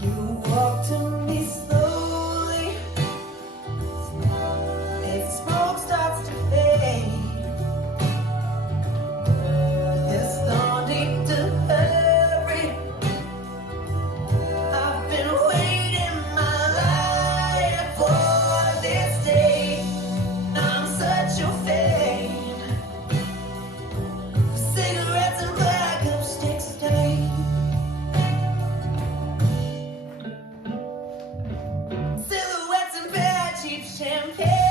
You walk to me slowly, the smoke starts to fade. There's no need to hurry. I've been waiting my life for this day. I'm such a fan. Cigarettes and black lipstick stain. Silhouettes and bad cheap champagne.